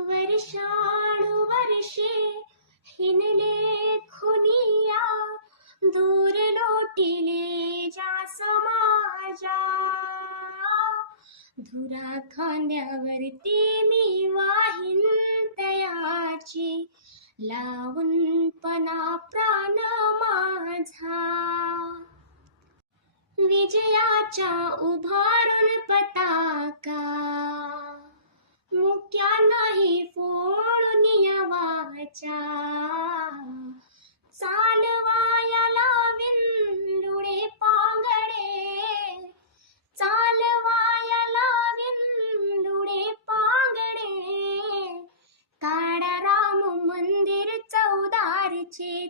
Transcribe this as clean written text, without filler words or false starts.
वर्षानुवर्षे हिनले खुनिया, दूर लोटिले जास माझ्या. धुरा खांद्यावरती मी वाहीन तयाची, लावून पणा प्राण माझा. विजयाच्या उभारून पताका, मुक्या नाही फोडून वाचा. चालवायाला विंडुळे पांगडे, चालवायाला विंडुळे पांगडे. काढा राम मंदिर चौदारचे